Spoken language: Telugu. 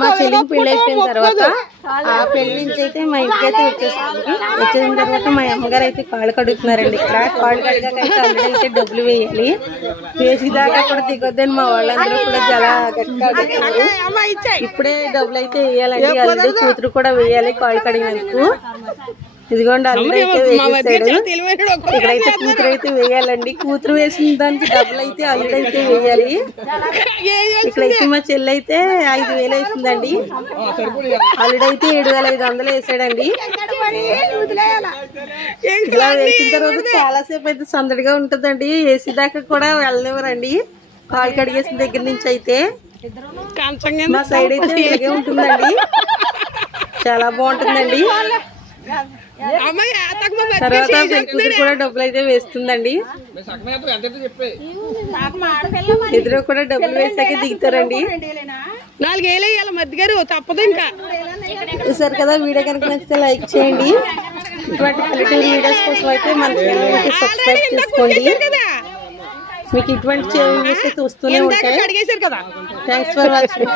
మా చెల్లికి పెళ్లి అయిపోయిన తర్వాత ఆ పెళ్లి నుంచి అయితే మా ఇంటికి అయితే వచ్చేస్తుంది. వచ్చిన తర్వాత మా అమ్మగారు అయితే కాళ్ళు కడుగుతున్నారండి. ఇక్కడ కాళ్ళు కడిగాక అయితే ఆల్రెడీ అయితే డబ్బులు వేయాలి. వేసి దాకా కూడా దిగొద్దని మా వాళ్ళందరూ కూడా చాలా గట్టిగా అడుగుతున్నారు. ఇప్పుడే డబ్బులు అయితే వేయాలండి. ఆల్రెడీ కూతురు కూడా వేయాలి కాళ్ళు కడిగినందుకు. ఇదిగోండి ఆల్రెడీ అయితే వేసేసాడు. ఇక్కడైతే కూతురు అయితే వేయాలండి. కూతురు వేసిన దానికి డబ్బులు అయితే ఆల్రెడీ అయితే వేయాలి. ఇక్కడైతే మా చెల్లి అయితే 5,000 వేసిందండి. ఆల్రెడీ అయితే 7,500 వేసాడండి. ఇలా వేసిన తర్వాత చాలా సేపు అయితే సందడిగా ఉంటుందండి. వేసి దాకా కూడా వెళ్ళనివ్వరండి. కాలు కడిగేసిన దగ్గర నుంచి అయితే మా సైడ్ అయితే ఇలాగే ఉంటుందండి. చాలా బాగుంటుందండి. తర్వాత కూతురు కూడా డబ్బులు అయితే వేస్తుందండి. ఇద్దరు కూడా డబ్బులు వేసాక దిగుతారండి. 4,000 వేయాలి మధ్యగారు తప్పదు. ఇంకా చూసారు కదా, వీడియో కనుక నచ్చితే లైక్ చేయండి. ఇటువంటి పల్లెటూరు వీడియోస్ కోసం అయితే మన ఛానల్ అయితే సబ్స్క్రైబ్ చేసుకోండి. మీకు ఇటువంటి వీడియోస్ అయితే వస్తూనే ఉంటాయి. Thanks for watching.